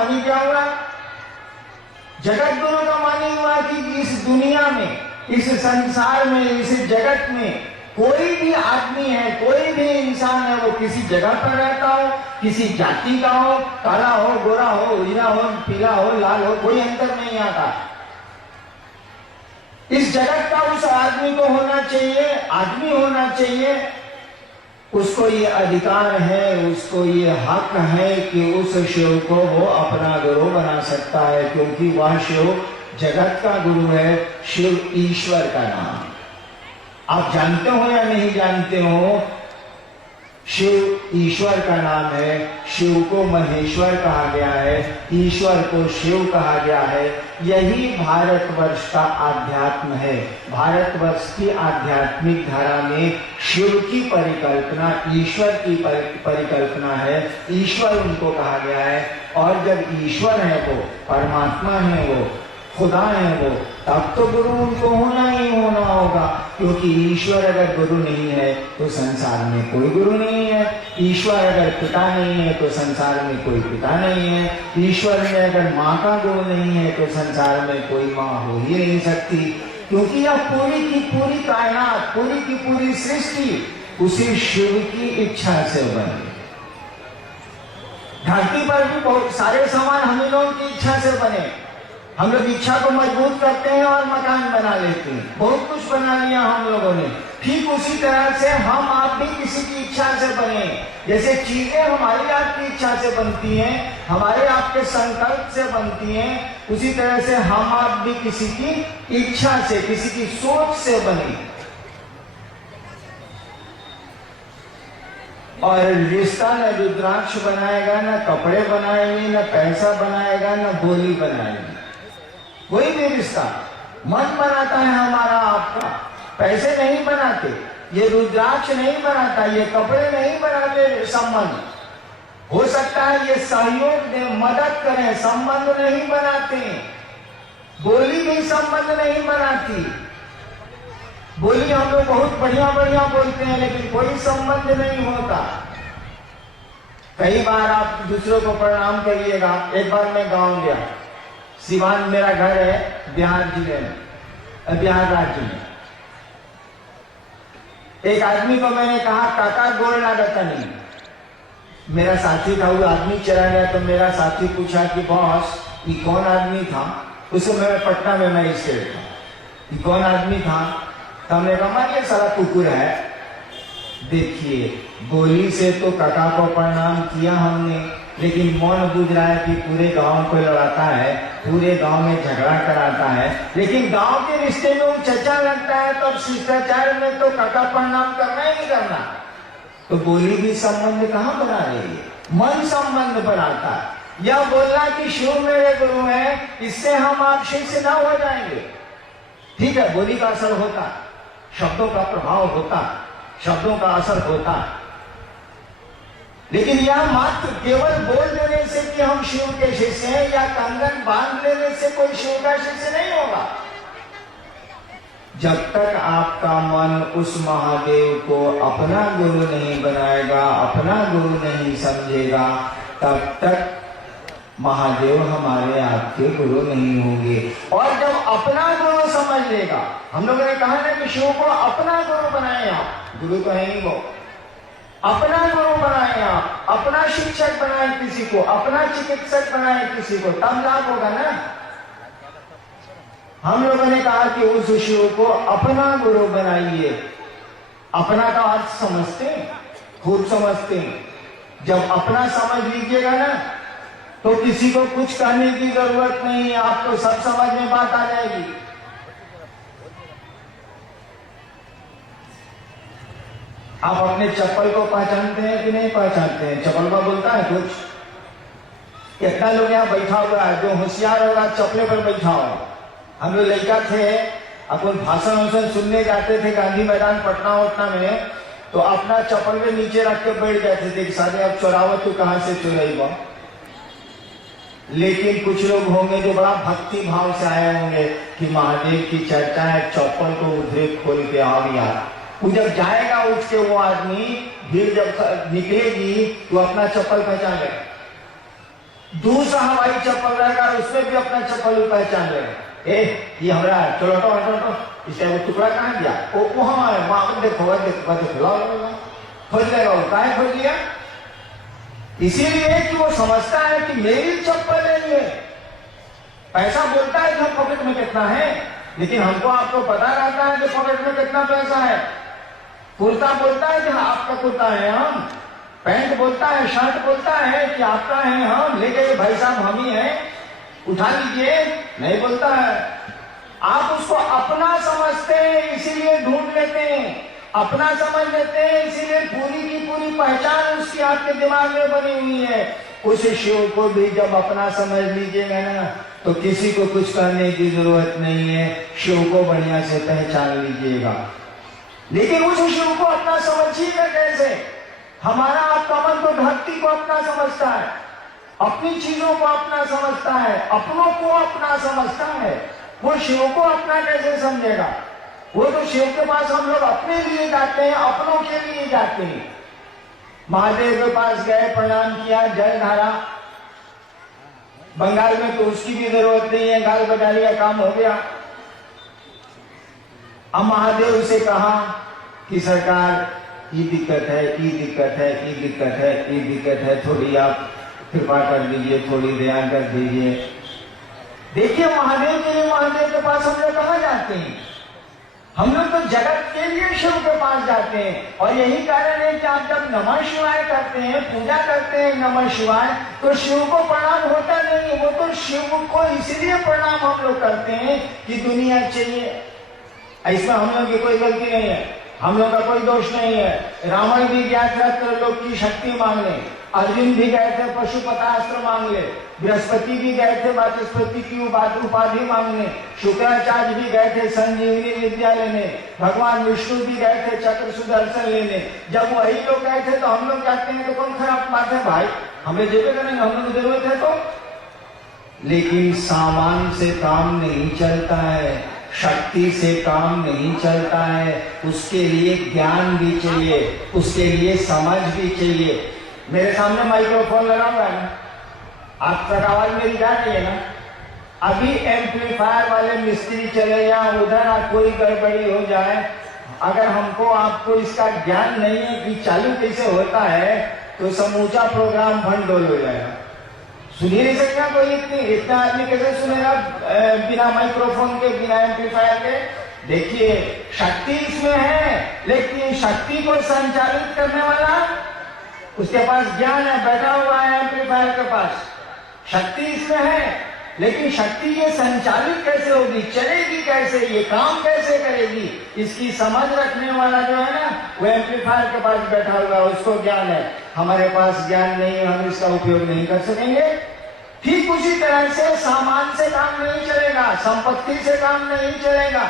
मानी क्या हुआ? जगत गुरु का मानी हुआ कि इस दुनिया में, इस संसार में, इस जगत में कोई भी आदमी है, कोई भी इंसान है, वो किसी जगह पर रहता हो, किसी जाति का हो, काला हो, गोरा हो, उजला हो, पीला हो, लाल हो, कोई अंतर नहीं आता। इस जगत का उस आदमी को होना चाहिए, आदमी होना चाहिए, उसको ये अधिकार है, उसको ये हक है कि उस शिव को वो अपना गुरु बना सकता है, क्योंकि वह शिव जगत का गुरु है। शिव ईश्वर का नाम, आप जानते हो या नहीं जानते हो, शिव ईश्वर का नाम है। शिव को महेश्वर कहा गया है, ईश्वर को शिव कहा गया है। यही भारतवर्ष का आध्यात्म है। भारतवर्ष की आध्यात्मिक धारा में शिव की परिकल्पना, ईश्वर की परिकल्पना है। ईश्वर उनको कहा गया है, और जब ईश्वर है वो, परमात्मा है वो, खुदा है वो, तब तो गुरु उनको होना ही होना होगा, क्योंकि ईश्वर अगर गुरु नहीं है तो संसार में कोई गुरु नहीं है। ईश्वर अगर पिता नहीं है तो संसार में कोई पिता नहीं है। ईश्वर में अगर माँ का गुरु नहीं है तो संसार में कोई माँ हो ही नहीं सकती, क्योंकि यह पूरी की पूरी कायनात, पूरी की पूरी सृष्टि उसी शिव की इच्छा से बनी। धरती पर भी बहुत सारे सामान हम लोगों की इच्छा से बने। हम लोग इच्छा को मजबूत करते हैं और मकान बना लेते हैं, बहुत कुछ बना लिया हम लोगों ने। ठीक उसी तरह से हम आप भी किसी की इच्छा से बने। जैसे चीजें हमारी आपकी इच्छा से बनती हैं, हमारे आपके संकल्प से बनती हैं, उसी तरह से हम आप भी किसी की इच्छा से, किसी की सोच से बने। और रिश्ता न रुद्राक्ष बनाएगा, न कपड़े बनाएंगे, न पैसा बनाएगा, न बोली बनाएगी। कोई भी रिश्ता मन बनाता है हमारा आपका, पैसे नहीं बनाते, ये रुद्राक्ष नहीं बनाता, ये कपड़े नहीं बनाते। संबंध हो सकता है ये सहयोग दे, मदद करें, संबंध नहीं बनाते। बोली भी संबंध नहीं बनाती। बोली हम लोग बहुत बढ़िया बढ़िया बोलते हैं, लेकिन कोई संबंध नहीं होता। कई बार आप दूसरों को प्रणाम करिएगा। एक बार मैं गांव गया, सिवान मेरा घर है, बिहार जिले में, बिहार राज्य में। एक आदमी को मैंने कहा, काका गोड़ लागता नहीं। मेरा साथी था, वो आदमी चला गया, तो मेरा साथी पूछा कि बॉस ये कौन आदमी था? उस समय मैं पटना में मजिस्ट्रेट था। ये कौन आदमी था? तो हमने कहा मान ये सारा कुकुर है। देखिए, बोली से तो काका को प्रणाम किया हमने, लेकिन मन बुझ रहा है कि पूरे गांव को लड़ाता है, पूरे गांव में झगड़ा कराता है। लेकिन गांव के रिश्ते में वो चचा लगता है, तो शिष्टाचार में तो काका प्रणाम करना ही नहीं करना। तो बोली भी संबंध कहाँ बना रही है? मन संबंध बनाता है। यह बोलना कि शिव मेरे गुरु है, इससे हम आप शिष्य ना हो जाएंगे। ठीक है, बोली का असर होता, शब्दों का प्रभाव होता, शब्दों का असर होता, लेकिन यह मात्र केवल बोल देने से कि हम शिव के शिष्य हैं, या कंगन बांध लेने से कोई शिव का शिष्य नहीं होगा। जब तक आपका मन उस महादेव को अपना गुरु नहीं बनाएगा, अपना गुरु नहीं समझेगा, तब तक महादेव हमारे आपके गुरु नहीं होंगे। और जब अपना गुरु समझ लेगा, हम लोगों ने कहा ना कि शिव को अपना गुरु बनाए आप, गुरु तो है ही वो, अपना गुरु बनाए आप, अपना शिक्षक बनाए किसी को, अपना चिकित्सक बनाए किसी को, तब लाभ होगा ना। हम लोगों ने कहा कि उस शिव को अपना गुरु बनाइए। अपना का अर्थ समझते हैं, खुद समझते हैं। जब अपना समझ लीजिएगा ना, तो किसी को कुछ कहने की जरूरत नहीं है, आपको सब समझ में बात आ जाएगी। आप अपने चप्पल को पहचानते हैं कि नहीं पहचानते हैं? चप्पल का बोलता है कुछ? कितना लोग यहाँ बैठा हुआ है, जो होशियार होगा चप्पले पर बैठा होगा। हम लोग लड़का थे, अपन भाषण सुनने जाते थे गांधी मैदान पटना उटना में, तो अपना चप्पल में नीचे रख के बैठ जाते थे कि सारे अब चुरावो तो कहां से चुराएगा। लेकिन कुछ लोग होंगे जो बड़ा भक्ति भाव से आए होंगे कि महादेव की चर्चा है, चप्पल को उधरे खोल के आओ यार। वो जब जाएगा उठ के वो आदमी, भीड़ जब निकलेगी तो अपना चप्पल पहचान लेगा। दूसरा हवाई चप्पल रहेगा, उसमें भी अपना चप्पल पहचान लेगा। ये हमारा चलो इसका वो टुकड़ा कहाँ गया, वो हमारे वहां देखो खोज लेगा। वो कहाँ खोज लिया? इसीलिए कि वो समझता है कि मेरी चप्पल है ये। पैसा बोलता है कि पॉकेट में कितना है, लेकिन हमको आपको पता रहता है कि पॉकेट में कितना पैसा है। कुर्ता बोलता है कि आपका कुर्ता है हम, पैंट बोलता है, शर्ट बोलता है कि आपका है हम, लेके भाई साहब हम ही हैं, उठा लीजिए, नहीं बोलता है। आप उसको अपना समझते हैं इसीलिए ढूंढ लेते हैं, अपना समझ लेते हैं इसीलिए पूरी की पूरी पहचान उसकी आपके दिमाग में बनी हुई है। उस शिव को भी जब अपना समझ लीजिएगा ना, तो किसी को कुछ करने की जरूरत नहीं है, शिव को बढ़िया से पहचान लीजिएगा। लेकिन उस शिव को अपना समझिएगा कैसे? हमारा आपका मन तो भक्ति को अपना समझता है, अपनी चीजों को अपना समझता है, अपनों को अपना समझता है। वो शिव को अपना कैसे समझेगा? वो तो शिव के पास हम लोग अपने लिए जाते हैं, अपनों के लिए जाते हैं। महादेव के पास गए, प्रणाम किया, जल ढारा। बंगाल में तो उसकी भी जरूरत नहीं है, गाल बजा लिया, काम हो गया। अब महादेव से कहा कि सरकार ये दिक्कत है, ये दिक्कत है, ये दिक्कत है, ये दिक्कत है, थोड़ी आप कृपा कर दीजिए, थोड़ी दया कर दीजिए। देखिए महादेव के लिए, महादेव के पास हम लोग कहाँ जाते हैं? हम लोग तो जगत के लिए शिव के पास जाते हैं। और यही कारण है कि आप जब नमः शिवाय करते हैं, पूजा करते हैं नमः शिवाय, तो शिव को प्रणाम होता नहीं। वो तो शिव को इसलिए प्रणाम हम लोग करते हैं कि दुनिया चाहिए। इसमें हम लोग की कोई गलती नहीं है, हम लोग का कोई दोष नहीं है। रावण भी गया था त्रिलोक की शक्ति मांगने, अर्जुन भी गए थे पशुपतास्त्र मांगने, बृहस्पति भी गए थे वाचस्पति की उपाधि मांगने, शुक्राचार्य भी गए थे संजीवनी विद्या लेने, भगवान विष्णु भी गए थे चक्र सुदर्शन लेने। जब वही लोग गए थे तो हम लोग जाते हैं, तो कौन खराब बात है भाई? हमें जेबे करेंगे, हम लोग को जरूरत है तो। लेकिन सामान से काम नहीं चलता है, शक्ति से काम नहीं चलता है। उसके लिए ज्ञान भी चाहिए, उसके लिए समझ भी चाहिए। मेरे सामने माइक्रोफोन लगा हुआ है ना, आप तक आवाज मेरी जा रही है ना? अभी एम्पलीफायर वाले मिस्त्री चले या उधर कोई गड़बड़ी हो जाए, अगर हमको आपको इसका ज्ञान नहीं है कि चालू कैसे होता है, तो समूचा प्रोग्राम भंडोल हो जाएगा। सुन ही नहीं सकेगा कोई, इतना आदमी कैसे सुनेगा बिना माइक्रोफोन के, बिना एम्पलीफायर के? देखिए शक्ति इसमें है, लेकिन शक्ति को संचालित करने वाला उसके पास ज्ञान है, बैठा हुआ है एम्पलीफायर के पास। शक्ति इसमें है, लेकिन शक्ति ये संचालित कैसे होगी, चलेगी कैसे, ये काम कैसे करेगी, इसकी समझ रखने वाला जो है ना, वो एम्पलीफायर के पास बैठा हुआ है, उसको ज्ञान है। हमारे पास ज्ञान नहीं है, हम इसका उपयोग नहीं कर सकेंगे। ठीक उसी तरह से सामान से काम नहीं चलेगा, संपत्ति से काम नहीं चलेगा,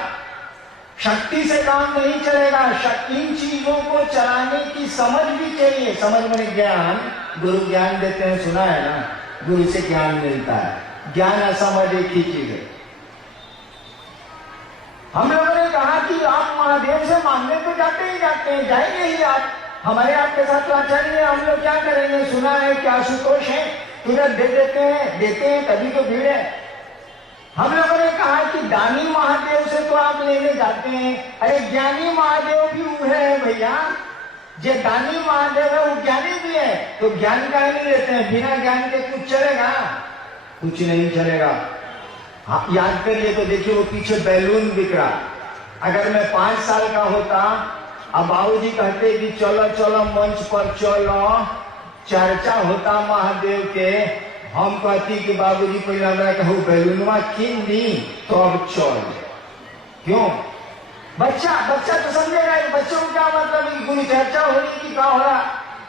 शक्ति से काम नहीं चलेगा। इन चीजों को चलाने की समझ भी चाहिए। समझ में ज्ञान, गुरु ज्ञान देते हैं, सुना है ना, गुरु से ज्ञान मिलता है। ज्ञान असमझ एक ही चीज है। हम लोगों ने कहा कि आप महादेव से मांगने तो जाते ही जाते हैं, जाएंगे ही आप। हमारे आपके साथ तो अच्छा नहीं है, हम लोग क्या करेंगे? सुना है कि आशुतोष है, तुरंत दे देते हैं, तभी तो भीड़ है। हम लोगों ने कहा कि दानी महादेव से तो आप लेने जाते हैं, अरे ज्ञानी महादेव भी वो है भैया। जो दानी महादेव है वो ज्ञानी भी है, तो ज्ञान का नहीं लेते हैं। बिना ज्ञान के कुछ चलेगा? कुछ नहीं चलेगा। हाँ, याद करिए तो देखिए वो पीछे बैलून बिक रहा। अगर मैं 5 साल का होता, अब बाबूजी कहते कि चलो चलो मंच पर चलो, चर्चा होता महादेव के, हम कहती कि बाबूजी पहले हमरा कहू बैलूनवा किन दी तो अब चल। क्यों? बच्चा तो समझेगा, बच्चों को क्या मतलब, पूरी चर्चा हो रही कि क्या हो रहा।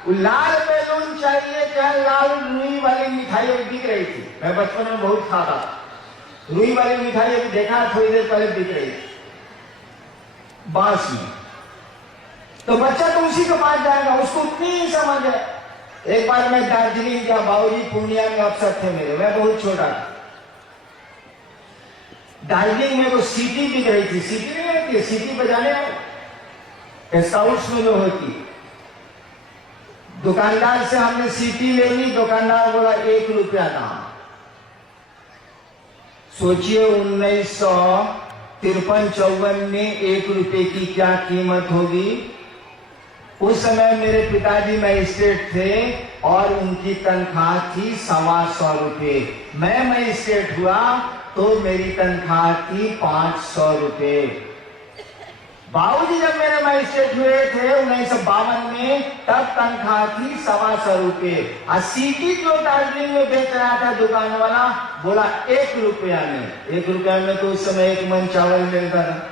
लाल बैलून चाहिए, क्या लाल रुई वाली मिठाई बिक रही थी। मैं बचपन में बहुत खाता था, रुई वाली मिठाई अभी देखा थोड़ी देर पहले बिक रही थी बांस में। तो बच्चा तो उसी के पास जाएगा, उसको उतनी ही समझ है। एक बार मैं दार्जिलिंग गया, बाबूजी पूर्णिया में अफसर थे मेरे, मैं बहुत छोटा था। दार्जिलिंग में वो सीटी बिक रही थी। सीटी नहीं होती, सीटी बजाने स्काउट्स में जो होती, दुकानदार से हमने सीटी ले ली, दुकानदार बोला 1 रुपया दाम। सोचिए 1953-54 में 1 रुपए की क्या कीमत होगी। उस समय मेरे पिताजी मजिस्ट्रेट थे और उनकी तनख्वाह थी 125 रुपये। मैं मजिस्ट्रेट हुआ तो मेरी तनख्वाह थी 500 रुपये। बाबूजी जब मेरे मजिस्ट्रेट हुए थे 1952 में, तब तनख्वाह थी 125 रुपये। और सीटी जो दार्जिलिंग में बेच रहा था दुकान वाला, बोला 1 रुपया में। 1 रुपया में तो उस समय 1 मन चावल मिलता था।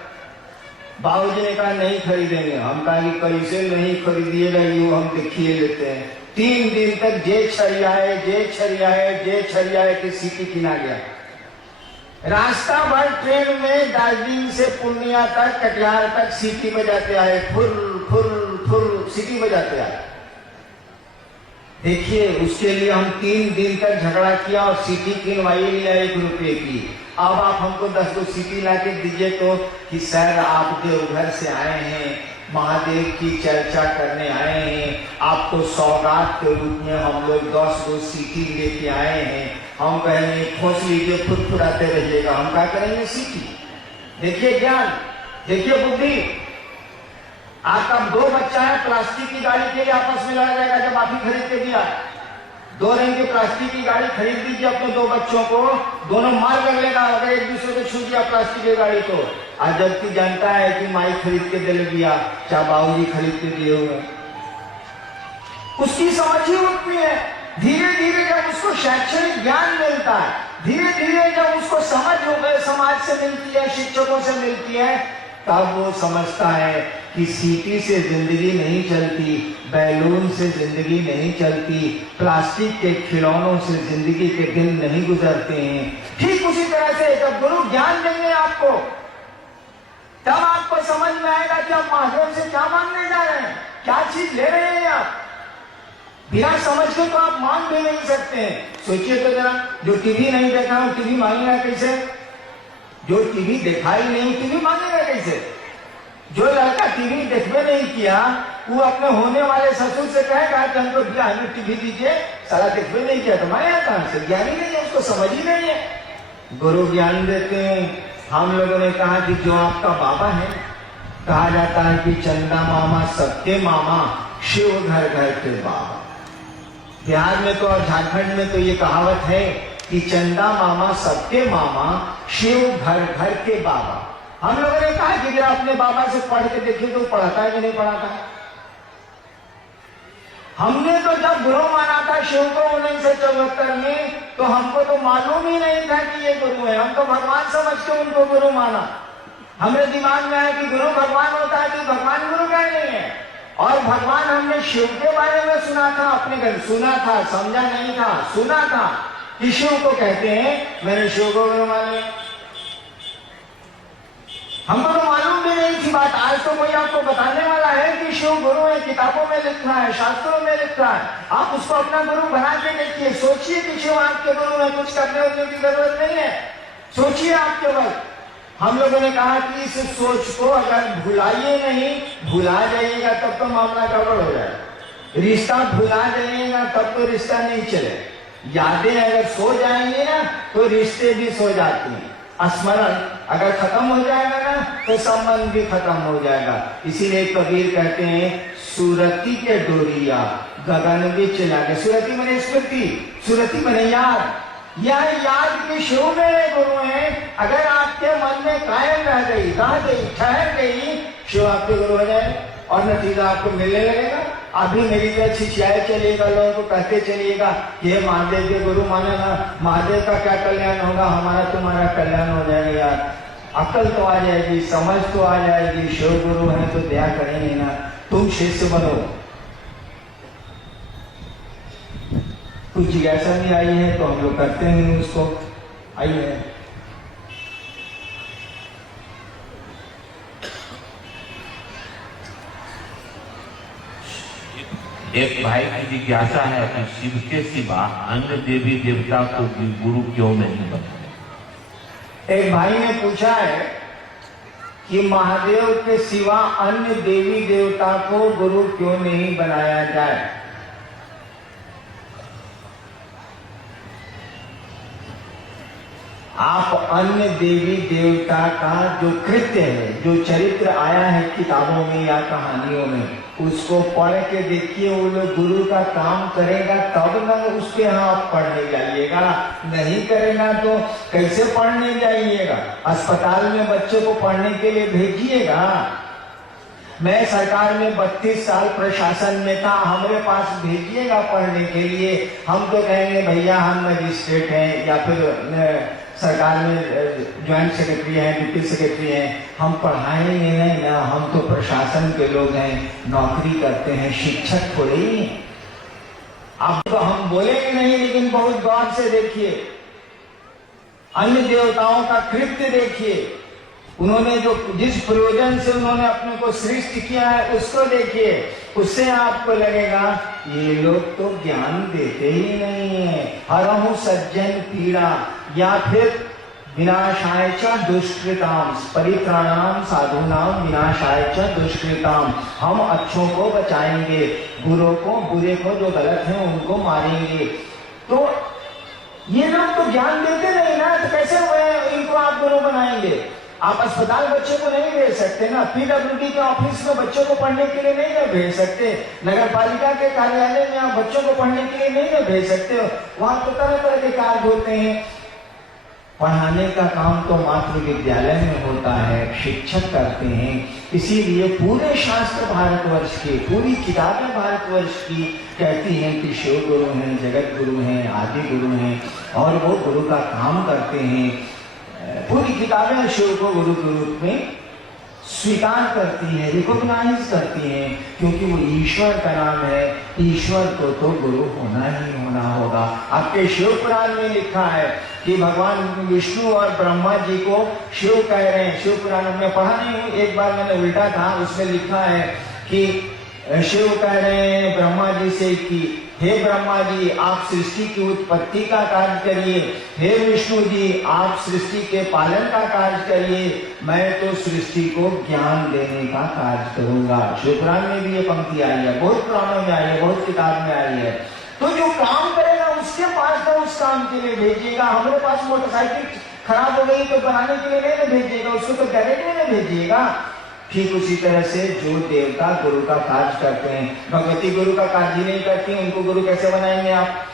बाबूजी ने कहा नहीं खरीदेंगे। हम कहा कि कैसे नहीं खरीदिएगा, यूं हम देखिए लेते हैं। 3 दिन तक जे छरियाए कि सीटी किना गया। रास्ता भर ट्रेन में दार्जिलिंग से पूर्णिया तक, कटिहार तक सीटी बजाते आए, फुर फुर फुर सीटी बजाते आए। देखिए, उसके लिए हम 3 दिन तक झगड़ा किया और सीटी किनवाई लिया 1 रुपये की। अब आप हमको 10 को सीटी ला के दीजिए तो कि सर आप देवघर से आए हैं, महादेव की चर्चा करने आए हैं, आपको सौगात के रूप में हम लोग 10 को सीटी लेके आए हैं। हम कहेंगे खोस लीजिए, फुरफुराते रहिएगा। हम क्या करेंगे सीटी। देखिए ज्ञान, देखिए बुद्धि। आपका 2 बच्चा है, प्लास्टिक की गाड़ी के लिए आपस में लड़ा जाएगा। जब आप ही खरीद के दिया 2 रंग की प्लास्टिक की गाड़ी खरीद दीजिए अपने 2 बच्चों को, दोनों मार कर लेगा अगर एक दूसरे को छू दिया प्लास्टिक की गाड़ी को। आज जबकि जानता है कि माई खरीद के दे दिया, चाहे बाबूजी खरीद के दिए हुए, उसकी समझ ही उतनी है। धीरे धीरे जब उसको शैक्षणिक ज्ञान मिलता है, धीरे धीरे जब उसको समझ हो गए, समाज से मिलती है, शिक्षकों से मिलती है, तब वो समझता है कि सीटी से जिंदगी नहीं चलती, बैलून से जिंदगी नहीं चलती, प्लास्टिक के खिलौनों से जिंदगी के दिन नहीं गुजरते हैं। ठीक उसी तरह से जब गुरु ज्ञान देंगे आपको, तब आपको समझ में आएगा कि आप महादेव से क्या मांगने जा रहे हैं, क्या चीज ले रहे हैं आप। बिना समझ के तो आप मांग भी नहीं सकते हैं। सोचिए तो जरा, जो टीवी नहीं देखा हो टीवी मांगेगा कैसे? जो टीवी देखा ही नहीं टीवी मांगेगा कैसे? जो लड़का टीवी देखने नहीं किया, वो अपने होने वाले ससुर से कहेगा कि हमको भैया हमें टीवी दीजिए, सारा देखने नहीं किया तो मांगेगा कहां से? ज्ञानी नहीं है, उसको समझ ही नहीं है। गुरु ज्ञान देते हैं। हम लोगों ने कहा कि जो आपका बाबा है, कहा जाता है कि चंदा मामा सबके मामा, शिव घर घर के बाबा। बिहार में तो और झारखंड में तो ये कहावत है कि चंदा मामा सबके मामा, शिव घर घर के बाबा। हम लोगों ने कहा कि जरा अपने बाबा से पढ़ के देखिए तो पढ़ता है कि नहीं पढ़ाता। हमने तो जब गुरु माना था शिव को 1974 में, तो हमको तो मालूम ही नहीं था कि ये गुरु है। हम तो भगवान समझ के उनको गुरु माना। हमारे दिमाग में आया कि गुरु भगवान होता है, कि भगवान गुरु क्या नहीं है। और भगवान हमने शिव के बारे में सुना था, अपने घर सुना था, समझा नहीं था, सुना था कि शिव को कहते हैं। मैंने शिव को गुरु मान लिया। हमको तो मालूम भी नहीं थी बात। आज तो कोई आपको बताने वाला है कि शिव गुरु है, किताबों में लिखा है, शास्त्रों में लिखा है। आप उसको अपना गुरु बना के देखिए। सोचिए कि शिव आपके गुरु है, कुछ करने उठने की जरूरत नहीं है। सोचिए आप केवल। हम लोगों ने कहा कि इस सोच को अगर भुलाइए नहीं, भुला जाइएगा तब तो मामला गड़बड़ हो जाएगा। रिश्ता भुला जाइएगा तब तो रिश्ता नहीं चले। यादें अगर सो जाएंगी ना तो रिश्ते भी सो जाती हैं। स्मरण अगर खत्म हो जाएगा ना तो संबंध भी खत्म हो जाएगा। इसीलिए कबीर कहते हैं सुरती के डोरिया गगन बिच लागे। सुरती मने स्मृति, सुरती मने याद। यह याद के शिव मेरे गुरु हैं। अगर आपके मन में कायम रह गई, ठहर गई, शिव आपके गुरु हो जाए और नतीजा आपको मिलने लगेगा। अभी मेरी तरह छिछियाए चलिएगा, लोगों को कहते चलिएगा ये महादेव के गुरु माने ना, महादेव का क्या कल्याण होगा, हमारा तुम्हारा कल्याण हो जाएगा। यार अकल तो आ जाएगी, समझ तो आ जाएगी। शिव गुरु है तो दया करेंगे ना। तुम शिष्य बनो। कुछ जिज्ञासा नहीं आई है तो हम लोग करते हैं उसको। आइए एक भाई की जिज्ञासा है कि शिव के सिवा अन्य देवी देवता को गुरु क्यों नहीं बनाते? एक भाई ने पूछा है कि महादेव के सिवा अन्य देवी देवता को गुरु क्यों नहीं बनाया जाए। आप अन्य देवी देवता का जो कृत्य है, जो चरित्र आया है किताबों में या कहानियों में, उसको पढ़ के देखिए। वो लोग गुरु का काम करेगा तब ना उसके यहाँ आप पढ़ने जाइएगा, नहीं करेगा तो कैसे पढ़ने जाइएगा। अस्पताल में बच्चे को पढ़ने के लिए भेजिएगा। मैं सरकार में 32 साल प्रशासन में था, हमारे पास भेजिएगा पढ़ने के लिए। हम तो कहेंगे भैया हम मजिस्ट्रेट हैं या फिर सरकार में ज्वाइंट सेक्रेटरी हैं, डिप्टी सेक्रेटरी हैं, हम पढ़ाएंगे नहीं ना, हम तो प्रशासन के लोग हैं, नौकरी करते हैं, शिक्षक थोड़े ही। अब तो हम बोलेंगे नहीं, लेकिन बहुत गौर से देखिए, अन्य देवताओं का कृत्य देखिए, उन्होंने जो जिस प्रयोजन से उन्होंने अपने को सृष्टि किया है उसको देखिए। उससे आपको लगेगा ये लोग तो ज्ञान देते ही नहीं है। हरहु सज्जन पीड़ा, या फिर विनाशाय च दुष्कृताम, परित्राणाम साधूनाम विनाशाय च दुष्कृताम, हम अच्छों को बचाएंगे, बुरों को, बुरे को, जो गलत है उनको मारेंगे। तो ये लोग तो ज्ञान देते नहीं ना, तो कैसे इनको आप गुरु बनाएंगे। आप अस्पताल बच्चे को नहीं भेज सकते ना, पीडब्ल्यूडी के ऑफिस में बच्चों को पढ़ने के लिए नहीं भेज सकते, नगर पालिका के कार्यालय में आप बच्चों को पढ़ने के लिए नहीं भेज सकते हो। वहां तो तरह तरह के कार्य होते हैं। पढ़ाने का काम तो मातृ विद्यालय में होता है, शिक्षक करते हैं। इसीलिए पूरे शास्त्र भारतवर्ष के, पूरी किताबें भारतवर्ष की कहती हैं कि शिव गुरु हैं, जगत गुरु हैं, आदि गुरु हैं, और वो गुरु का काम करते हैं। पूरी किताबें शिव को गुरु के रूप में स्वीकार करती है, रिकॉग्नाइज करती हैं, क्योंकि वो ईश्वर का नाम है। ईश्वर को तो गुरु होना ही होना होगा। आपके शिव पुराण में लिखा है कि भगवान विष्णु और ब्रह्मा जी को शिव कह रहे हैं। शिव पुराण में पढ़ा नहीं हूँ, एक बार मैंने उल्टा था, उसमें लिखा है कि शिव कह रहे हैं ब्रह्मा जी से कि हे ब्रह्मा जी आप सृष्टि की उत्पत्ति का कार्य करिए, हे विष्णु जी आप सृष्टि के पालन का कार्य करिए, मैं तो सृष्टि को ज्ञान देने का कार्य करूंगा। शिवपुराण में भी ये पंक्ति आई है, बहुत पुराणों में आई है, बहुत किताब में आई है। तो जो काम करेगा उसके पास तो उस काम के लिए भेजिएगा। हमारे पास मोटरसाइकिल खराब हो गई तो बनाने के लिए नहीं भेजिएगा, उसको तो गैरेज में नहीं भेजिएगा। ठीक उसी तरह से जो देवता गुरु का कार्य करते हैं, भगवती गुरु का कार्य ही नहीं करती, उनको गुरु कैसे बनाएंगे आप।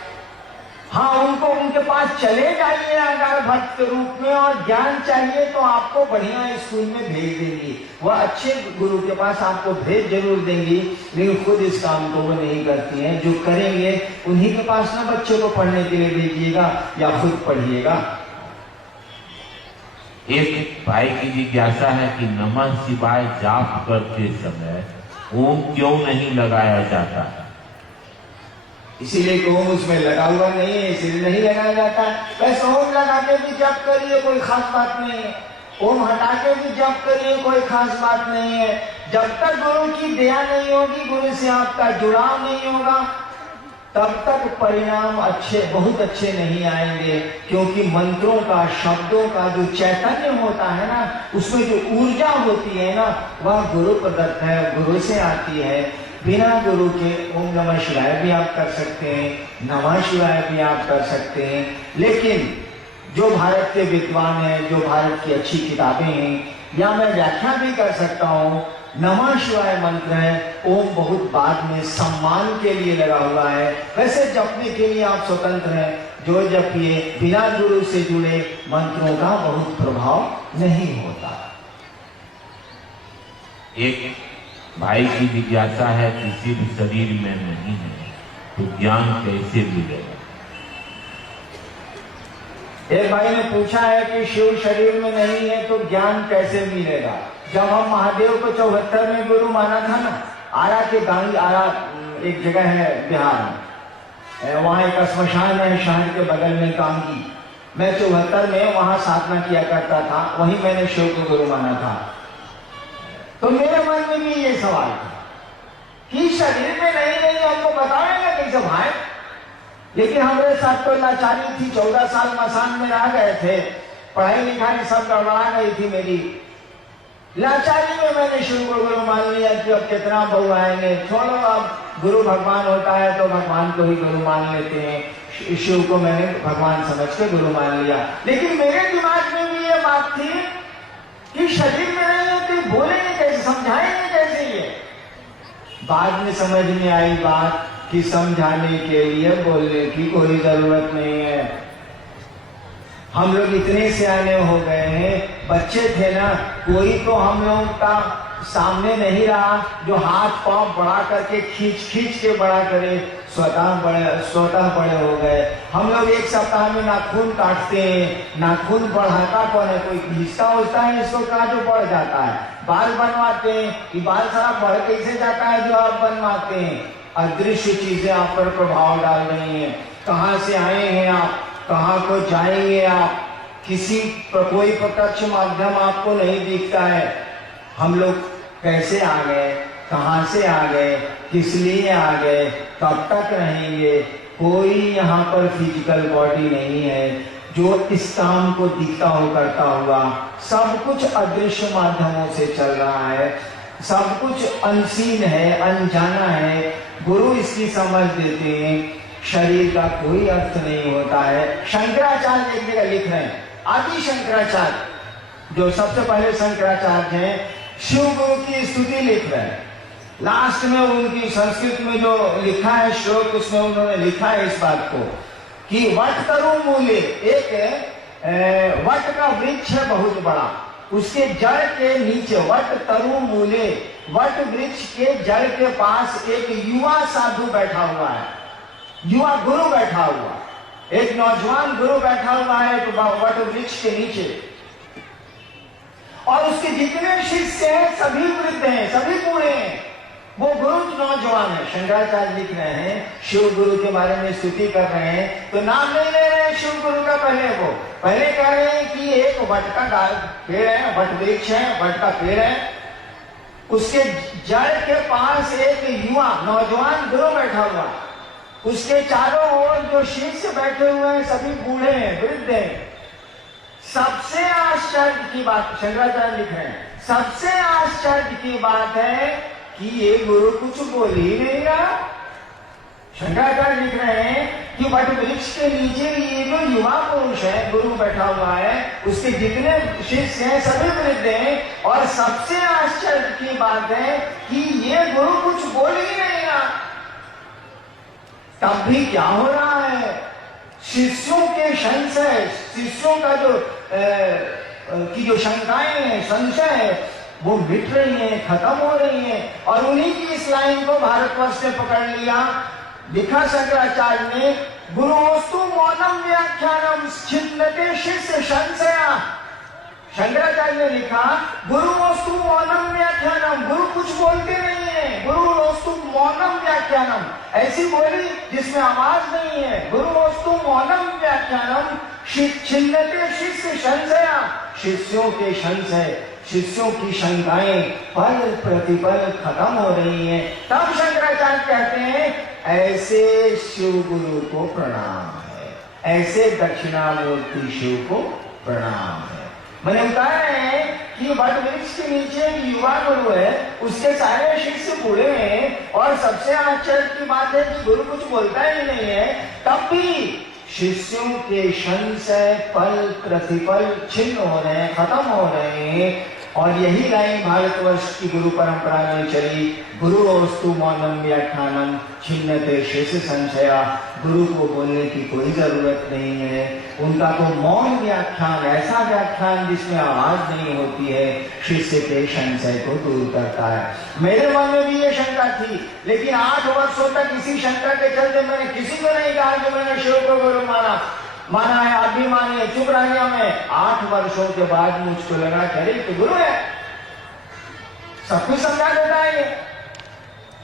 हाँ, उनको उनके पास चले जाइए अगर भक्त रूप में, और ज्ञान चाहिए तो आपको बढ़िया स्कूल में भेज देंगी, वह अच्छे गुरु के पास आपको भेज जरूर देंगी, लेकिन खुद इस काम को वो नहीं करती हैं। जो करेंगे उन्हीं के पास ना बच्चों को पढ़ने के लिए भेजिएगा या खुद पढ़िएगा। एक भाई की जिज्ञासा है कि नमः शिवाय जाप करते समय ओम क्यों नहीं लगाया जाता है। इसीलिए कि ओम उसमें लगा हुआ नहीं है, इसलिए नहीं लगाया जाता है। वैसे ओम लगा के भी जप करिए, कोई खास बात नहीं है। ओम हटा के भी जप करिए, कोई खास बात नहीं है। जब तक गुरु की दया नहीं होगी, गुरु से आपका जुड़ाव नहीं होगा, तब तक परिणाम अच्छे, बहुत अच्छे नहीं आएंगे। क्योंकि मंत्रों का, शब्दों का जो चैतन्य होता है ना, उसमें जो ऊर्जा होती है ना, वह गुरु प्रदत्त है, गुरु से आती है। बिना गुरु के ओम नमः शिवाय भी आप कर सकते हैं, नमः शिवाय भी आप कर सकते हैं। लेकिन जो भारत के विद्वान हैं, जो भारत की अच्छी किताबें हैं, या मैं व्याख्या भी कर सकता हूँ, नमः शिवाय मंत्र है, ओम बहुत बाद में सम्मान के लिए लगा हुआ है। वैसे जपने के लिए आप स्वतंत्र हैं, जो जपिए, बिना गुरु से जुड़े मंत्रों का बहुत प्रभाव नहीं होता। एक भाई की जिज्ञासा है कि शिव शरीर में नहीं है तो ज्ञान कैसे मिलेगा। एक भाई ने पूछा है कि शिव शरीर में नहीं है तो ज्ञान कैसे मिलेगा। जब हम महादेव को 74 में गुरु माना था ना, आरा के गांधी, आरा एक जगह है बिहार में, वहां एक श्मशान है शहर के बगल में कांगी। मैं 74 में वहां साधना किया करता था, वहीं मैंने शिव को गुरु माना था। तो मेरे मन में भी ये सवाल था कि शरीर में नहीं हमको बताएंगे कैसे भाई। लेकिन हमारे साथ तो लाचारी थी, 14 साल मसान में रह गए थे, पढ़ाई लिखाई सब गड़बड़ा गई थी मेरी। लाचारी में मैंने शिव को गुरु मान लिया कि अब कितना बहु आएंगे, छोड़ो, अब गुरु भगवान होता है तो भगवान को ही गुरु मान लेते हैं। शिव को मैंने भगवान समझ के गुरु मान लिया। लेकिन मेरे दिमाग में भी ये बात थी कि शरीर में नहीं होते, बोलेंगे कैसे, समझाएंगे कैसे ये। बाद में समझ में आई बात कि समझाने के लिए बोलने की कोई जरूरत नहीं है। हम लोग इतने सियाने हो गए हैं, बच्चे थे ना, कोई तो हम लोग का सामने नहीं रहा जो हाथ पांव बड़ा करके खींच के बड़ा करे, स्वतः बड़े हो गए। हम लोग एक सप्ताह में नाखून काटते हैं, नाखून बढ़ाता कौन है, कोई खींचता होता है इसको कहा जो बढ़ जाता है। बाल बनवाते हैं कि बाल सारा बढ़ कैसे जाता है जो आप बनवाते हैं। अदृश्य चीजें आप पर प्रभाव डाल रही हैं। कहाँ से आए हैं आप, कहाँ को जाएंगे आप, किसी कोई प्रत्यक्ष माध्यम आपको नहीं दिखता है। हम लोग कैसे आ गए, कहां से आ गए, किस लिए आ गए, कब तक रहेंगे, कोई यहाँ पर फिजिकल बॉडी नहीं है जो इस काम को दिखता हो करता हुआ। सब कुछ अदृश्य माध्यमों से चल रहा है, सब कुछ अनसीन है, अनजाना है। गुरु इसकी समझ देते हैं, शरीर का कोई अर्थ नहीं होता है। शंकराचार्य एक जगह लिख रहे हैं, आदि शंकराचार्य जो सबसे पहले शंकराचार्य हैं, शिव गुरु की स्तुति लिख रहे हैं। लास्ट में उनकी संस्कृत में जो लिखा है श्लोक, उसमें उन्होंने लिखा है इस बात को कि वट तरु मूले, एक वट का वृक्ष है बहुत बड़ा, उसके जड़ के नीचे वट तरु मूले, वट वृक्ष के जड़ के पास एक युवा साधु बैठा हुआ है, युवा गुरु बैठा हुआ, एक नौजवान गुरु बैठा हुआ है वट वृक्ष के नीचे। और उसके जितने शिष्य हैं सभी वृद्ध हैं, सभी बूढ़े हैं, वो गुरु नौजवान है। शंकराचार्य लिख रहे हैं, शिव गुरु के बारे में स्तुति कर रहे हैं, तो नाम नहीं ले रहे हैं शिव गुरु का। पहले कह रहे हैं कि एक वट का पेड़ है, वट वृक्ष है, वट का पेड़ है, उसके जड़ के पास एक युवा नौजवान गुरु बैठा हुआ, उसके चारों ओर जो शिष्य बैठे हुए हैं सभी बूढ़े हैं, वृद्ध हैं। सबसे आश्चर्य की बात, शंकराचार्य लिख रहे हैं, सबसे आश्चर्य की बात है कि ये गुरु कुछ बोल ही नहीं रहा। शंकराचार्य लिख रहे हैं कि वट वृक्ष के नीचे ये जो युवा पुरुष है, गुरु बैठा हुआ है, उसके जितने शिष्य हैं सभी वृद्ध हैं, और सबसे आश्चर्य की बात है कि ये गुरु कुछ बोल ही नहीं रहा। तब भी क्या हो रहा है, शिष्यों के संशय, शिष्यों का की जो शंकाएं हैं, संशय है, वो मिट रही हैं, खत्म हो रही हैं। और उन्हीं की इस लाइन को भारतवर्ष ने पकड़ लिया। लिखा शंकराचार्य ने, गुरुस्तु मौनम व्याख्यानम छिन्नते शिष्य संशया। शंकराचार्य ने लिखा, गुरुस्तु मौनम व्याख्यानम, गुरु कुछ बोलते नहीं है, गुरुस्तु मौनम व्याख्यानम, ऐसी बोली जिसमें आवाज नहीं है। गुरुस्तु मौनम व्याख्यानम छिन्नते शिष्य संशया, शिष्यों के संशय, शिष्यों की शंकाएं पल प्रतिपल खत्म हो रही हैं। तब शंकराचार्य कहते हैं, ऐसे शिव गुरु को प्रणाम है, ऐसे दक्षिणामूर्ति शिव को प्रणाम है। मैंने बताया है कि वट वृक्ष के नीचे युवा गुरु है, उसके सारे शिष्य बूढ़े हैं, और सबसे आश्चर्य की बात है कि गुरु कुछ बोलता ही नहीं है। तब भी शिष्यों के संशय पल प्रतिपल छिन्न हो रहे हैं, खत्म हो रहे हैं। और यही लाइन भारतवर्ष की गुरु परंपरा में चली, गुरुस्तु मौनम व्याख्यानम छिन्नते शिष्य संशया। गुरु को बोलने की कोई जरूरत नहीं है, उनका तो मौन व्याख्यान, ऐसा व्याख्यान जिसमें आवाज नहीं होती है, शिष्य के संशय को दूर करता है। मेरे मन में भी ये शंका थी, लेकिन 8 वर्षों तक इसी शंका के चलते मैंने किसी को नहीं कहा कि मैंने शिव को गुरु माना है, आप भी मानिए, चुप रह गया मैं। 8 वर्षों के बाद मुझको लगा कि तो गुरु है, सब कुछ समझा देता है ये।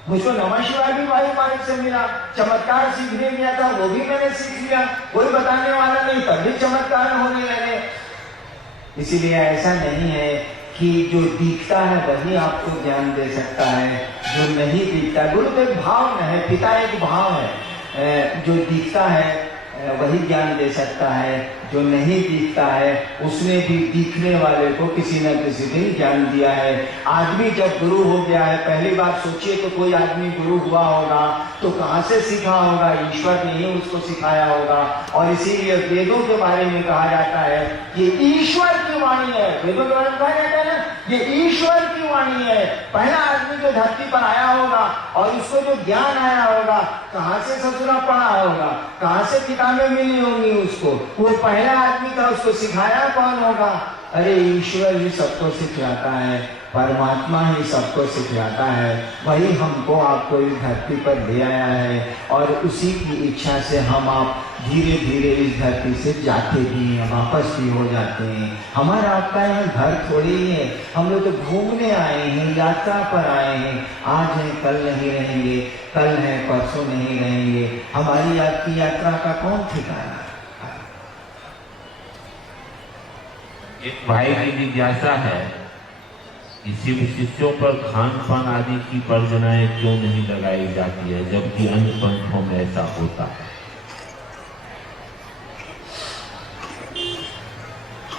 मुझको नमः शिवाय भी भाई मालिक से मिला, चमत्कार सीखने गया था, वो भी मैंने सीख लिया, कोई बताने वाला नहीं, तब भी चमत्कार होने लगे। इसीलिए ऐसा नहीं है कि जो दिखता है वही आपको ज्ञान दे सकता है, जो नहीं दिखता। गुरु तो एक भाव है, पिता एक भाव है, जो दिखता है वही ज्ञान दे सकता है जो नहीं दिखता है। उसने भी दिखने वाले को किसी न किसी दिन ज्ञान दिया है। आदमी जब गुरु हो गया है, पहली बात सोचिए तो कोई आदमी गुरु हुआ होगा तो कहाँ से सीखा होगा? ईश्वर ने ही उसको सिखाया होगा। और इसीलिए वेदों के बारे में कहा जाता है ये ईश्वर की वाणी है। वेदों के बारे में कहा जाता है ना, ये ईश्वर की वाणी है। पहला आदमी जो धरती पर आया होगा और उसको जो ज्ञान आया होगा, कहाँ से ससुरा पढ़ा होगा, कहाँ से किताबें मिली होंगी उसको? वो पहला आदमी था, उसको सिखाया कौन होगा? अरे ईश्वर ही सबको सिखाता है, परमात्मा ही सबको सिखाता है। वही हमको आपको इस धरती पर ले आया है और उसी की इच्छा से हम आप धीरे धीरे इस धरती से जाते भी हैं, वापस भी हो जाते हैं। हमारा आपका यहाँ घर थोड़ी है, हम लोग तो घूमने आए हैं, यात्रा पर आए हैं। आज है कल नहीं रहेंगे, कल है परसों नहीं रहेंगे। हमारी आपकी यात्रा का कौन ठिकाना? एक भाई की जिज्ञासा है कि शिव शिष्यों पर खान पान आदि की परिगणाएं क्यों नहीं लगाई जाती है, जबकि अन्य पंथों में ऐसा होता है।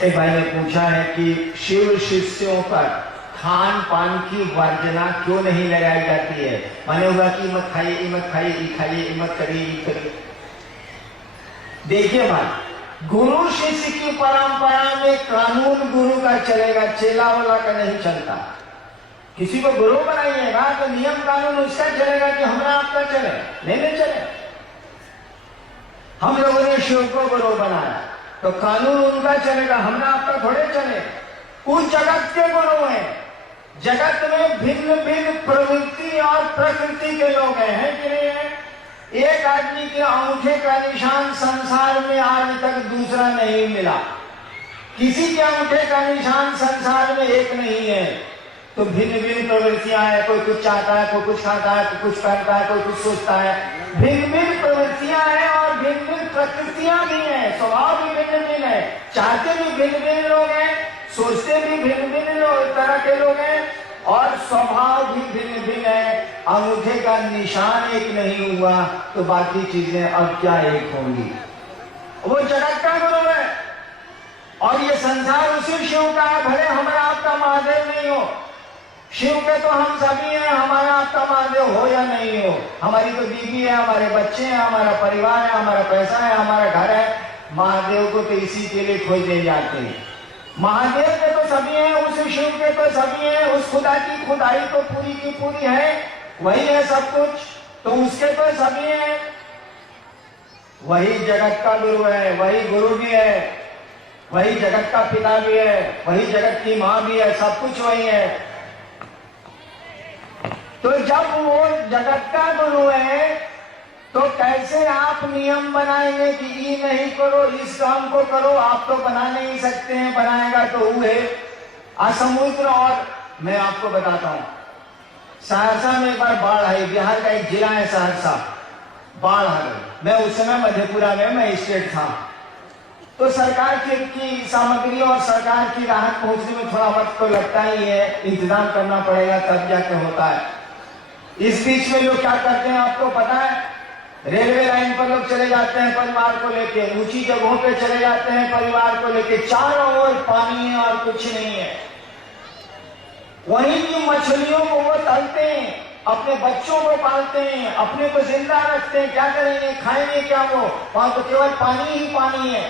एक भाई ने पूछा है कि शिव शिष्यों पर खान पान की वर्जना क्यों नहीं लगाई जाती है? माने होगा कि मत खाइए, मत खाइए, खाइए, मत करिए। देखिए भाई, गुरु शिष्य की परंपरा में कानून गुरु का चलेगा, चेला वाला का नहीं चलता। किसी को गुरु बनाइएगा तो नियम कानून उसका चलेगा कि हमारा आपका चले, नहीं चले। हम लोगों ने शिव को गुरु बनाया तो कानून उनका चलेगा, हमारा आपका थोड़े चले। उस जगत के गुरु हैं, जगत में भिन्न भिन्न प्रवृत्ति और प्रकृति के लोग हैं कि नहीं है? एक आदमी के अंगूठे का निशान संसार में आज तक दूसरा नहीं मिला। किसी के अंगूठे का निशान संसार में एक नहीं है। तो भिन्न भिन्न प्रवृत्तियां हैं, कोई कुछ चाहता है, कोई कुछ खाता है, कोई कुछ करता है, कोई कुछ सोचता है। भिन्न भिन्न प्रवृत्तियां हैं और भिन्न भिन्न प्रकृतियां भी हैं, स्वभाव भी भिन्न भिन्न है। चाहते भी भिन्न भिन्न लोग हैं, सोचते भी भिन्न भिन्न तरह के लोग हैं और स्वभाव भी भिन्न भिन्न है। अंगूठे का निशान एक नहीं हुआ तो बाकी चीजें अब क्या एक होंगी? वो जगत का गुरु है और ये संसार उसी शिव का है। भले हमारा आपका महादेव नहीं हो, शिव के तो हम सभी हैं, हमारा आपका महादेव हो या नहीं हो। हमारी तो बीवी है, हमारे बच्चे हैं, हमारा परिवार है, हमारा पैसा है, हमारा घर है। महादेव को तो इसी के लिए खोजे जाते हैं। महादेव के तो सभी हैं, उस शिव के तो सभी हैं, उस खुदा की खुदाई तो पूरी की पूरी है, वही है सब कुछ, तो उसके तो सभी हैं। वही जगत का गुरु है, वही गुरु भी है, वही जगत का पिता भी है, वही जगत की माँ भी है, सब कुछ वही है। तो जब वो जगत का गुरु है तो कैसे आप नियम बनाएंगे कि ये नहीं करो, इस काम को करो? आप तो बना नहीं सकते हैं, बनाएगा तो हुए असमुद्र। और मैं आपको बताता हूं, सहरसा में एक बार बाढ़ आई, बिहार का एक जिला है सहरसा, बाढ़ आ गई। मैं उस समय मधेपुरा में मजिस्ट्रेट था। तो सरकार की सामग्री और सरकार की राहत पहुंचने में थोड़ा वक्त तो लगता ही है, इंतजाम करना पड़ेगा तब जाके होता है। इस बीच में लोग क्या करते हैं आपको पता है? रेलवे लाइन पर लोग चले जाते हैं परिवार को लेके, ऊंची जगहों पे चले जाते हैं परिवार को लेके, चारों ओर पानी है और कुछ नहीं है। वहीं की मछलियों को वो तलते हैं, अपने बच्चों को पालते हैं, अपने को जिंदा रखते हैं। क्या करेंगे, खाएंगे क्या? वो वहां तो केवल पानी ही पानी है।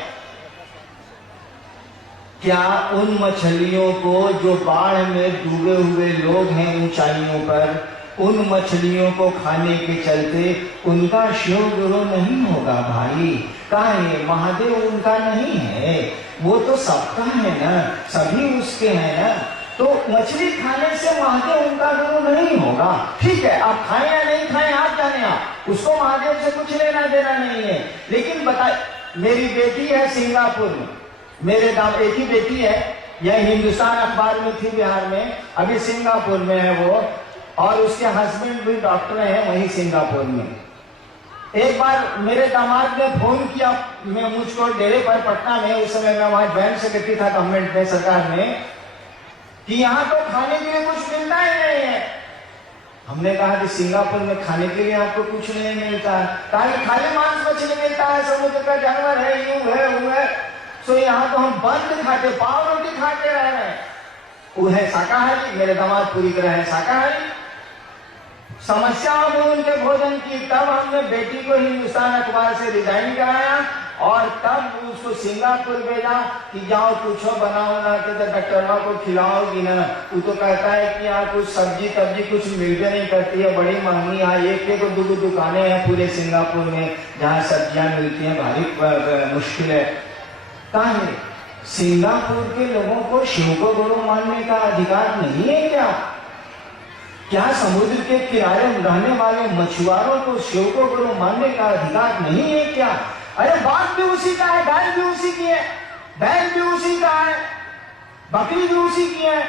क्या उन मछलियों को जो बाढ़ में डूबे हुए लोग हैं ऊंचाइयों पर, उन मछलियों को खाने के चलते उनका शिव गुरु नहीं होगा? भाई काहे? महादेव उनका नहीं है, वो तो सबका है ना, सभी उसके हैं ना। तो मछली खाने से महादेव उनका गुरु नहीं होगा। ठीक है, आप खाएं या नहीं खाएं आप जाने, आप उसको महादेव से कुछ लेना देना नहीं है। लेकिन बताए, मेरी बेटी है सिंगापुर में, मेरे दाम एक ही बेटी है, यह हिंदुस्तान अखबार में थी बिहार में, अभी सिंगापुर में है वो, और उसके हस्बैंड भी डॉक्टर हैं वहीं सिंगापुर में। एक बार मेरे दामाद ने फोन किया मैं मुझको डेरे पर पटना में, उस समय मैं वहां ज्वाइंट सेक्रेटरी था गवर्नमेंट में, सरकार में, कि यहाँ तो खाने के लिए कुछ मिलता ही नहीं है। हमने कहा कि सिंगापुर में खाने के लिए आपको कुछ नहीं मिलता है, कहा कि खाली मांस मछली मिलता है, समुद्र का जानवर है, यूं है वो है। सो यहाँ तो हम बंद खाते, पाव रोटी खाते रह रहे हैं। वो है शाकाहारी, मेरे दामाद पूरी तरह है शाकाहारी। समस्या हुई उनके भोजन की, तब हमने बेटी को हिंदुस्तान अखबार से रिजाइन कराया और तब उसको सिंगापुर भेजा कि जाओ कुछ बनाओ ना, तो डॉक्टर को खिलाओगी ना। वो तो कहता है कि यहाँ कुछ सब्जी तब्जी कुछ मिलते नहीं करती है, बड़ी महंगी। यहाँ एक दो दुकानें हैं पूरे सिंगापुर में जहाँ सब्जियां मिलती हैं, भारी मुश्किल है। कहा है सिंगापुर के लोगों को शिव को गुरु मानने का अधिकार नहीं है क्या? क्या समुद्र के किनारे रहने वाले मछुआरों को शिव को गुरु मानने का अधिकार नहीं है क्या? अरे बाघ भी उसी का है, गाय भी उसी की है, बैल भी उसी का है, बकरी भी उसी की है।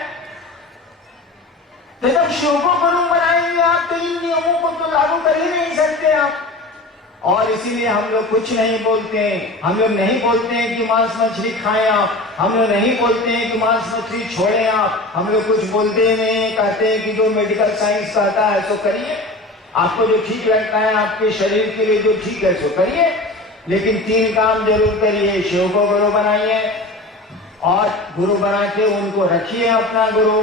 तो जब शिव को गुरु बनाएंगे आप तो इन नियमों को तो लागू कर ही नहीं सकते आप। और इसीलिए हम लोग कुछ नहीं बोलते हैं। हम लोग नहीं बोलते हैं कि मांस मछली खाएं आप, हम लोग नहीं बोलते हैं कि मांस मछली छोड़ें आप। हम लोग कुछ बोलते नहीं, कहते हैं कि जो मेडिकल साइंस कहता है सो करिए, आपको जो ठीक लगता है आपके शरीर के लिए जो ठीक है सो करिए, लेकिन 3 काम जरूर करिए। शिव को गुरु बनाइए और गुरु बना के उनको रखिए अपना गुरु,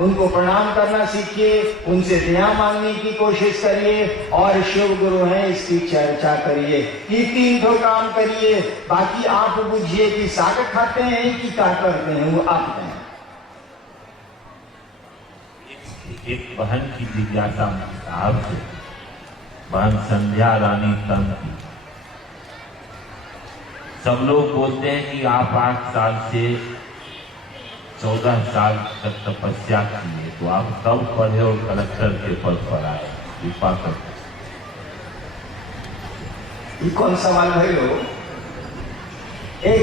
उनको प्रणाम करना सीखिए, उनसे दया मांगने की कोशिश करिए और शिव गुरु हैं इसकी चर्चा करिए। ये 3 काम करिए। बाकी आप बुझिए कि साग खाते हैं कि क्या करते हैं, वो आप हैं। एक बहन की जिज्ञासा साहब से, बहन संध्या रानी तंग। सब लोग बोलते हैं कि आप 8 साल से 14 साल तक तपस्या किए, तो आप कब पढ़े और कलेक्टर के पद पर आए? कृपा करके। ये कौन सवाल भाई लोग? एक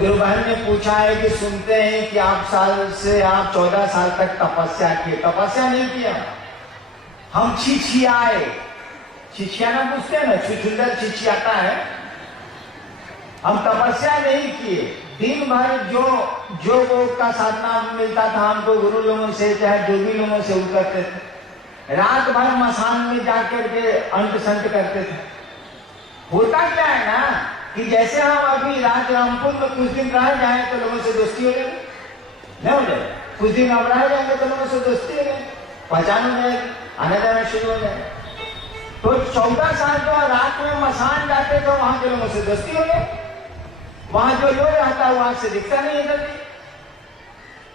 गुरु बहन ने पूछा है कि सुनते हैं कि आप 14 साल तक तपस्या किए। तपस्या नहीं किया, हम छिछियाए। छिछियाना पूछते हैं ना, छुछुंदर छिछियाता है। हम तपस्या नहीं किए, दिन भर जो का साधना मिलता था हमको गुरु लोगों से चाहे जोगी लोगों से वो करते थे। रात भर मसान में जाकर के अंत संत करते थे। होता क्या है ना कि जैसे हम अभी रामपुर में कुछ दिन रह जाए तो लोगों से दोस्ती हो जाए, नहीं हो जाए? कुछ दिन अब रह जाएंगे तो लोगों से दोस्ती हो जाए, पहचान हो जाएगी, आने जाना शुरू हो जाए। तो 14 साल तो रात में मसान जाते तो वहां के लोगों से दोस्ती हो जाए। वहां जो लोग रहता वहां से दिखता नहीं है जल्दी।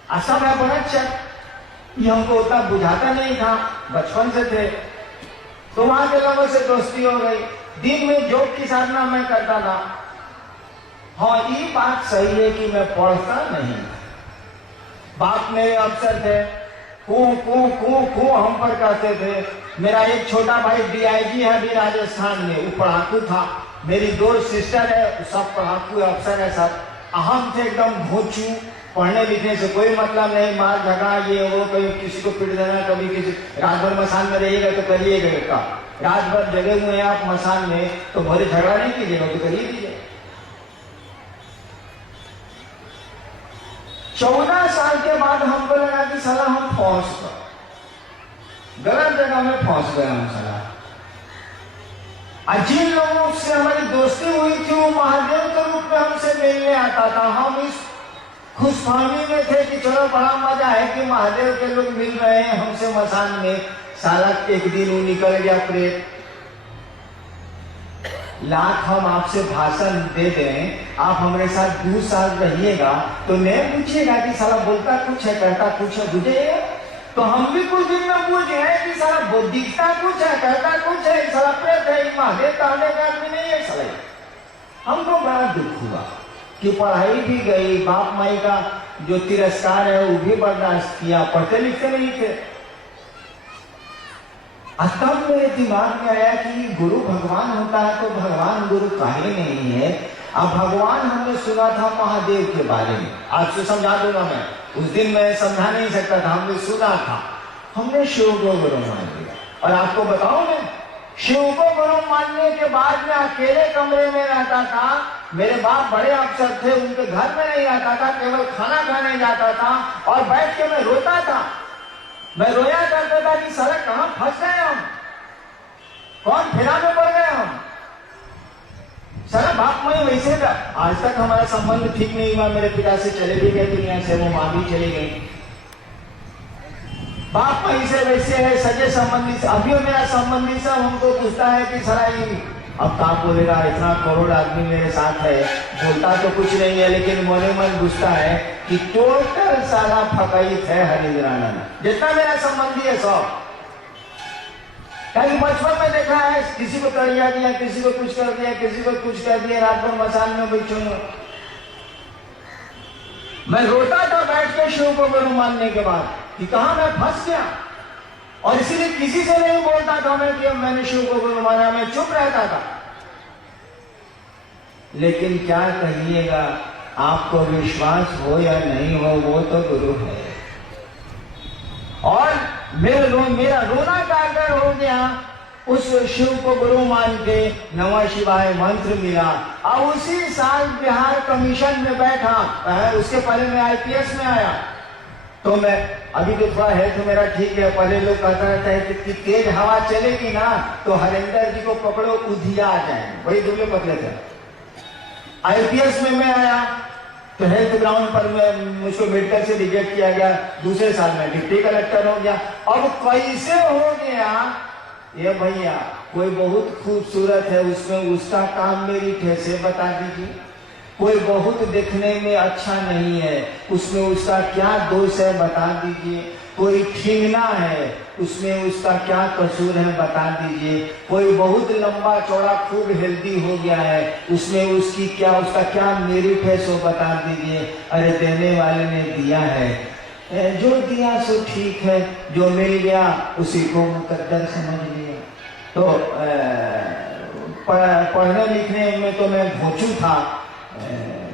असम है बड़ा अच्छा, ये हमको उतना बुझाता नहीं था, बचपन से थे। तो वहां के लोगों से दोस्ती हो गई। दिन में योग की साधना मैं करता था। हाँ, ये बात सही है कि मैं पढ़ता नहीं। बाप मेरे अफसर थे, कू हम पर कहते थे। मेरा एक छोटा भाई DIG है अभी राजस्थान में, वो पढ़ाकू था। मेरी 2 सिस्टर है, सब पढ़ाकू अफसर है सब। हम थे एकदम भोचू, पढ़ने लिखने से कोई मतलब नहीं, मार झगड़ा ये वो, कभी किसी को पीट देना, कभी किसी। रात भर मसान में रहिएगा तो करिएगा का, रात भर जगे हुए हैं आप मसान में तो भरे झगड़ा नहीं कीजिएगा तो करिए कीजिए। 14 साल के बाद हमको लगा कि साला हम फंस गए, गलत जगह में फंस गए हम साला। जिन लोगों से हमारी दोस्ती हुई थी वो महादेव के रूप में हमसे मिलने आता था। हम इस खुशफहमी में थे कि चलो बड़ा मजा है कि महादेव के लोग मिल रहे हैं हमसे मसान में। साला एक दिन वो निकल गया प्रेत। लाख हम आपसे भाषण दे दें, आप हमारे साथ 2 साल रहिएगा तो नहीं पूछिएगा कि साला बोलता कुछ है करता कुछ है, बुझेगा? तो हम भी कुछ दिन में पूछ गए कि साला दिखता कुछ है करता कुछ है, साला प्रेत है, महादेव कहने का आदमी नहीं है साला। हमको बड़ा दुख हुआ कि पढ़ाई भी गई, बाप माई का जो तिरस्कार है वो भी बर्दाश्त किया, पढ़ते लिखते नहीं थे। तब मेरे दिमाग में आया कि गुरु भगवान होता है तो भगवान गुरु काहे नहीं है। अब भगवान हमने सुना था महादेव के बारे में, आज से समझा दूंगा मैं, उस दिन मैं समझा नहीं सकता था, हमने सुना था। हमने शिव को गुरु मान लिया। और आपको बताऊं मैं, शिव को गुरु मानने के बाद में अकेले कमरे में रहता था। मेरे बाप बड़े अफसर थे, उनके घर में नहीं रहता था, केवल खाना खाने जाता था और बैठ के मैं रोता था मैं रोया करता था कि साला कहां फंस गए हम, कौन फेरा में पड़ गए हम। सारा बाप मैं वैसे था, आज तक हमारा संबंध ठीक नहीं हुआ। मेरे पिता से चले भी गए दुनिया से, वो मां भी चली गई। बाप वैसे वैसे है, सगे संबंधी से। अभी मेरा संबंधी सब हमको पूछता है कि सारा ये अब कहा बोलेगा, इतना करोड़ आदमी मेरे साथ है, बोलता तो कुछ नहीं है, लेकिन मोने मन पूछता है कि टोटल सारा फकाइत है हरिंद्राना, जितना मेरा संबंधी है सब। कहीं बचपन में देखा है, किसी को तड़िया दिया, किसी को कुछ कर दिया, किसी को कुछ कर दिया, रात भर मसान में बैठूंगा। मैं रोता था बैठ के शिव को गुरु मानने के बाद कि कहां मैं फंस गया, और इसीलिए किसी से नहीं बोलता था मैं कि मैंने शिव को गुरु माना, मैं चुप रहता था। लेकिन क्या कहिएगा, आपको विश्वास हो या नहीं हो, वो तो गुरु है। और मेरा रोना काकर हो गया उस शिव को गुरु मान के। नमः शिवाय मंत्र मिला, और उसी साल बिहार कमीशन में बैठा। उसके पहले मैं आईपीएस में आया, तो मैं अभी तो थोड़ा हेल्थ मेरा ठीक है। पहले लोग कहता रहता है कि तेज हवा चलेगी ना तो हरिंदर जी को पकड़ो, उधिया आ जाए, वही दुबले पतले थे। आईपीएस में मैं आया तो हेल्थ ग्राउंड पर मुझको मेडिकल से रिजेक्ट किया गया। दूसरे साल में डिप्टी कलेक्टर हो गया। अब कैसे हो गया ये भैया, कोई बहुत खूबसूरत है, उसमें उसका काम मेरी कैसे बता दीजिए। कोई बहुत देखने में अच्छा नहीं है, उसमें उसका क्या दोष है बता दीजिए। कोई ठिंगना है, उसमें उसका क्या कसूर है बता दीजिए। कोई बहुत लंबा चौड़ा खूब हेल्दी हो गया है, उसमें उसका क्या मेरिट है सो बता दीजिए। अरे देने वाले ने दिया है, जो दिया सो ठीक है, जो मिल गया उसी को मुकद्दर समझ लिया। तो पढ़ने लिखने में तो मैं भोचू था,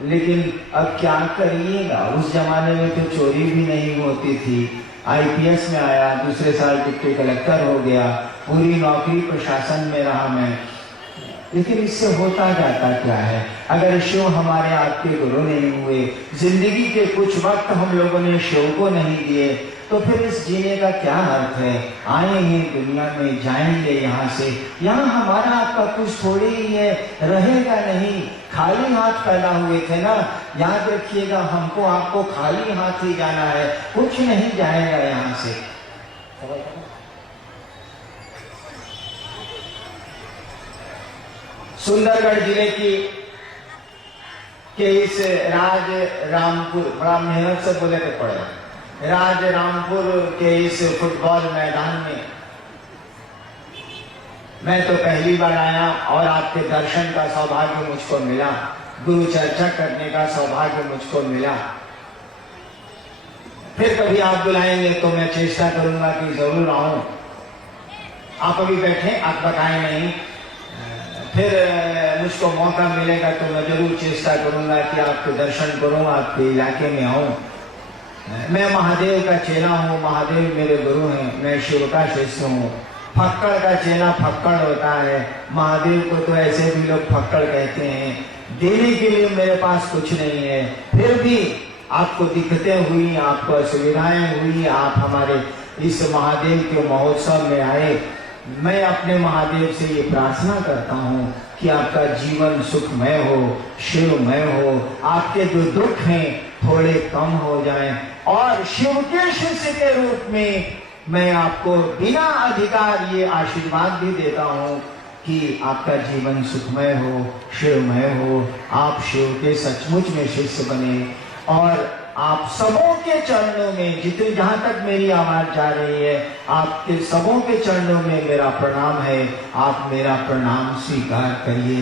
लेकिन अब क्या करिएगा, उस जमाने में तो चोरी भी नहीं होती थी। आईपीएस में आया, दूसरे साल डिप्टी कलेक्टर हो गया, पूरी नौकरी प्रशासन में रहा मैं। लेकिन इससे होता जाता क्या है, अगर शिव हमारे आपके गुरु नहीं हुए, जिंदगी के कुछ वक्त हम लोगों ने शिव को नहीं दिए, तो फिर इस जीने का क्या अर्थ है। आएंगे दुनिया में, जाएंगे यहाँ से, यहाँ हमारा आपका कुछ थोड़ी ही है, रहेगा नहीं। खाली हाथ पैदा हुए थे ना, याद रखिएगा, हमको आपको खाली हाथ ही जाना है, कुछ नहीं जाएगा यहाँ से। सुंदरगढ़ जिले के इस राज रामपुर, बड़ा मेहनत से बोले के पड़े, राज रामपुर के इस फुटबॉल मैदान में मैं तो पहली बार आया, और आपके दर्शन का सौभाग्य मुझको मिला, गुरु चर्चा करने का सौभाग्य मुझको मिला। फिर कभी आप बुलाएंगे तो मैं चेष्टा करूंगा कि जरूर आऊं। आप अभी बैठे, आप बताएं नहीं, फिर मुझको मौका मिलेगा तो मैं जरूर चेष्टा करूंगा कि आपके दर्शन करूं, आपके इलाके में आऊं। मैं महादेव का चेला हूँ, महादेव मेरे गुरु हैं, मैं शिव का शिष्य हूँ। फक्कड़ का चेला फक्कड़ होता है, महादेव को तो ऐसे भी लोग फक्कड़ कहते हैं। देने के लिए मेरे पास कुछ नहीं है, फिर भी आपको दिक्कतें हुई, आपको असुविधाएं हुई, आप हमारे इस महादेव के महोत्सव में आए। मैं अपने महादेव से ये प्रार्थना करता हूँ कि आपका जीवन सुखमय हो, शिवमय हो, आपके जो दुख हैं थोड़े कम हो जाएं, और शिव के शिष्य के रूप में मैं आपको बिना अधिकार ये आशीर्वाद भी देता हूँ कि आपका जीवन सुखमय हो, शिवमय हो, आप शिव के सचमुच में शिष्य बने, और आप सबों के चरणों में, जितने जहां तक मेरी आवाज जा रही है, आपके सबों के चरणों में मेरा प्रणाम है। आप मेरा प्रणाम स्वीकार करिए।